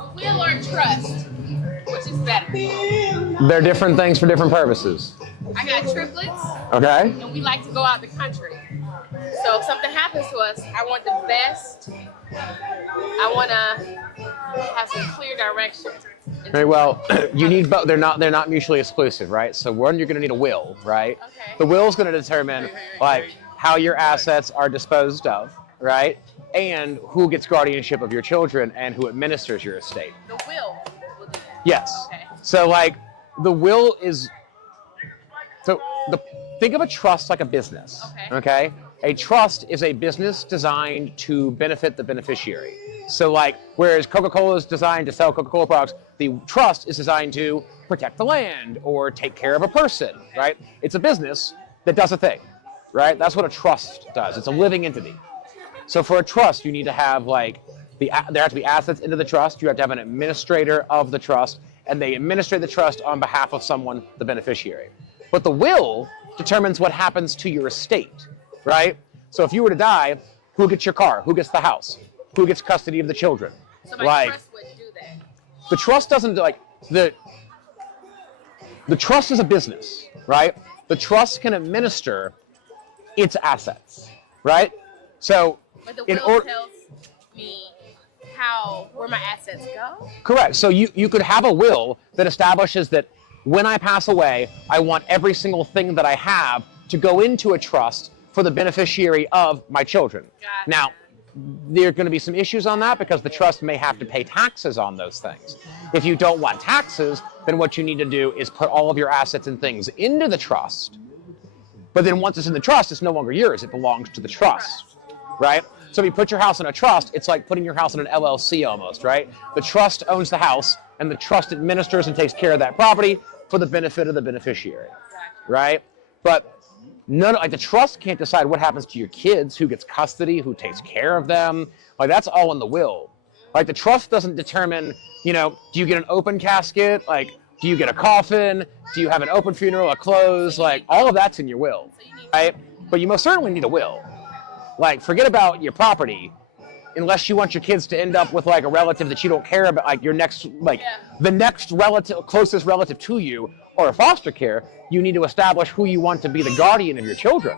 Will or trust? Which is better? They're different things for different purposes. I got triplets, Okay? and we like to go out the country. So if something happens to us, I want the best. I want to have some clear direction. Very well. You need both. They're not mutually exclusive, right? So one, you're going to need a will, right? Okay. The will is going to determine like how your assets are disposed of, right? And who gets guardianship of your children and who administers your estate. The will do that. Yes. Okay. So like the will is think of a trust like a business. Okay. A trust is a business designed to benefit the beneficiary. So like whereas Coca-Cola is designed to sell Coca-Cola products, the trust is designed to protect the land or take care of a person, right? It's a business that does a thing, right? That's what a trust does. It's a living entity. So for a trust, you need to have like there have to be assets into the trust. You have to have an administrator of the trust, and they administrate the trust on behalf of someone, the beneficiary. But the will determines what happens to your estate, right? So if you were to die, who gets your car? Who gets the house? Who gets custody of the children? So my trust would do that. The trust doesn't the trust is a business, right? The trust can administer its assets, right? So But the will tells me where my assets go? Correct. So you could have a will that establishes that when I pass away, I want every single thing that I have to go into a trust for the beneficiary of my children. Gotcha. Now, there are going to be some issues on that because the trust may have to pay taxes on those things. If you don't want taxes, then what you need to do is put all of your assets and things into the trust. But then once it's in the trust, it's no longer yours. It belongs to the trust, right? So if you put your house in a trust, it's like putting your house in an LLC almost, right? The trust owns the house, and the trust administers and takes care of that property for the benefit of the beneficiary, right? But the trust can't decide what happens to your kids, who gets custody, who takes care of them. Like that's all in the will. Like the trust doesn't determine, do you get an open casket? Like, do you get a coffin? Do you have an open funeral, a close? Like all of that's in your will, right? But you most certainly need a will. Like, forget about your property, unless you want your kids to end up with like a relative that you don't care about, like your next, the next relative, closest relative to you, or a foster care. You need to establish who you want to be the guardian of your children.